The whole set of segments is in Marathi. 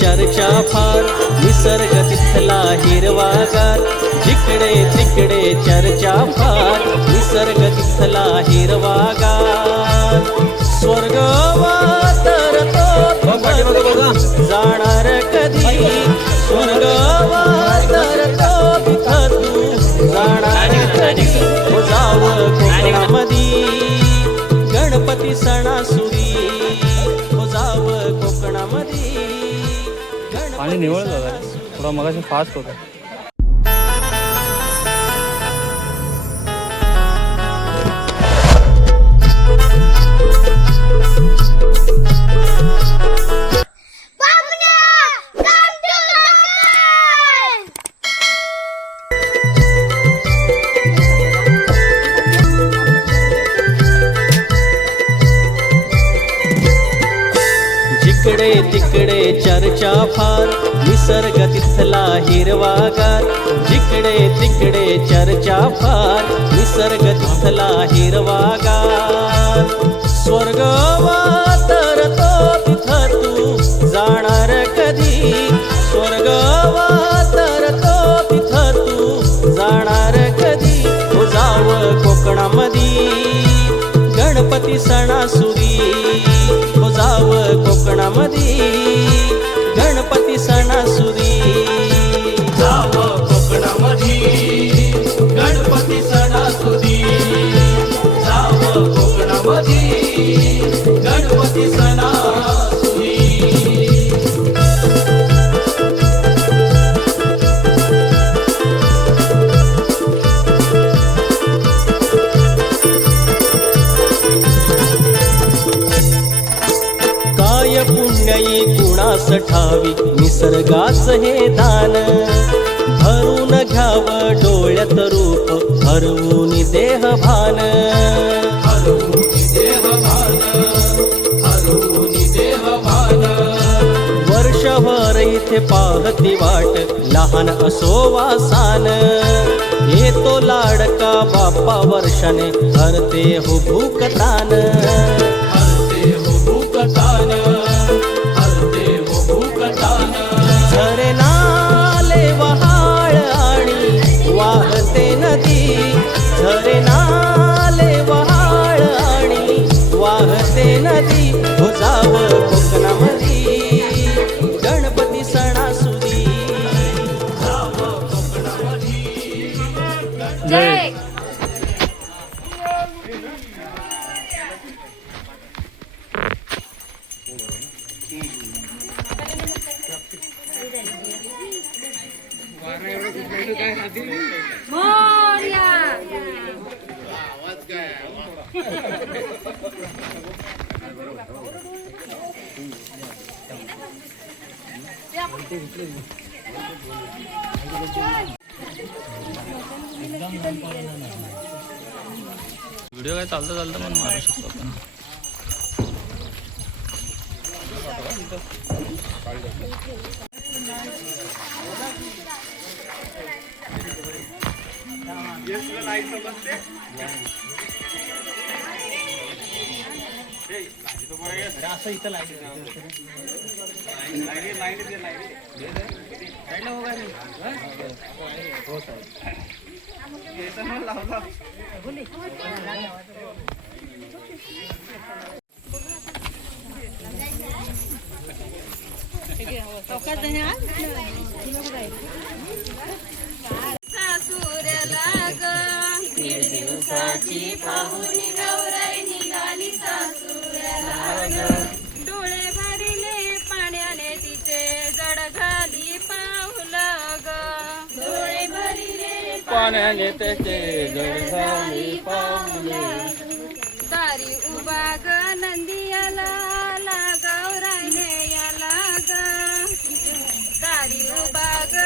चर्चा फार निसर्ग तिथला हिरवागार. जिकडे तिकडे चर्चा फार निसर्ग तिथला हिरवागार. स्वर्ग तो जाणार कधी? स्वर्ग तो जाणार कधी? जावं गणपती सणासू पाणी निवळ झालं थोडा मगाशी फास्ट होता. इकडे तिकडे चर्चा फार निसर्ग तिथला हिरवागार. जिकडे तिकडे चर्चा फार निसर्ग तिथला हिरवागार. स्वर्ग तर तो तिथ तू जाणार कधी? स्वर्ग तर तो तिथ तू जाणार कधी? हो जावं कोकणामधी गणपती सणासुरी. मधी गणपती सणासुरी जावं कोकणामधी गणपती सणासुरी जावं कोकणामधी गणपती सण गुणास ठावी निसर्गाच हे दान. भरून घ्याव डोळ्यात रूप हरवून देह भान. वर्षभर इथे पाहती वाट लहान असो वासान येतो लाडका बाप्पा वर्षाने हरते हो भूकतान झरे नाले वहाळ आणि वाहते नदी. झरे नाले वहाळ आणि वाहते नदी. जावं कोकणामधी गणपती सणासुदी. जय. व्हिडिओ काय चालतं चालतं पण मारू शकतो आपण. सासूऱ्याला ग दीड दिवसाची पाहुणी गौराई निघाली सासूऱ्याला पाण्याने त्याचे जड झाली पावले. दारी उभा ग नंदियाला ला गौराईने याला ग. दारी उभा ग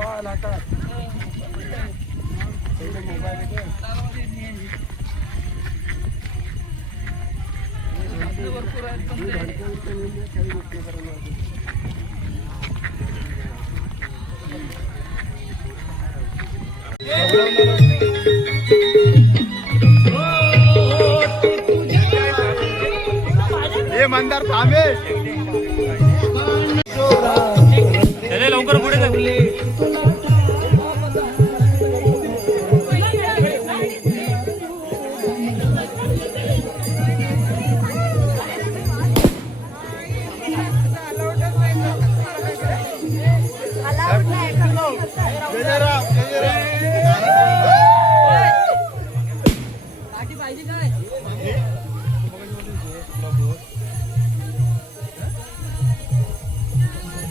मोबाईल हातात हे मंदार थांबे.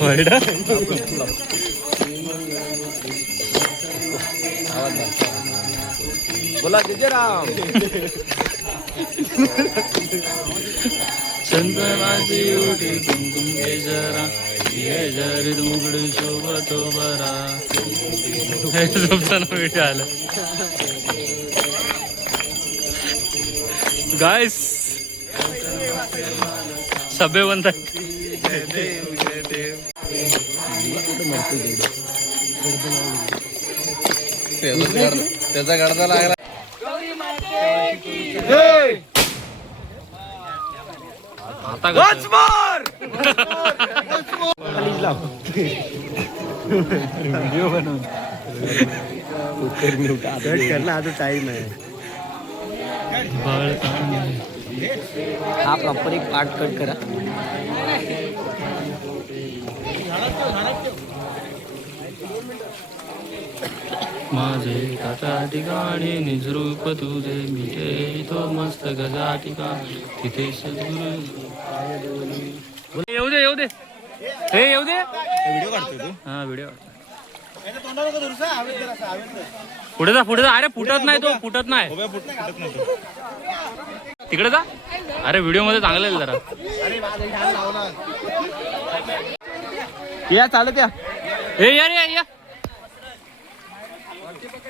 वैडा बोला विजयराम चंद्रमाची उठी कुमकुम केशरा केशर मुगड शोभतो बरा झोपताना व्हिडिओ आला गायस सभे बनतात त्याचा गडदा लागला. करला आता टाइम आहे हा प्रॉपर एक पार्ट कट करा. माझे काचा ठिकाणी निजरूप तुझे मिठे तो मस्त गजा ठिकाणी. तिथे सद्गुरु येऊ दे येऊ दे. हे येऊ दे. व्हिडिओ काढतो तू. हा व्हिडिओ पुढे जा पुढे जा. अरे फुटत नाही तो फुटत नाही. तिकडे जा. अरे व्हिडिओमध्ये चांगलं जरा. या चालत या. हे या.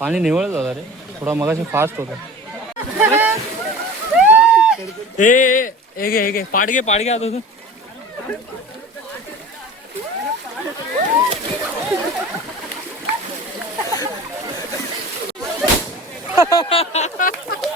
पानी निवल जाता रे. थोडा मगाशी फास्ट होता. ए एक पाडगे पाडगे आता ハハハハハ!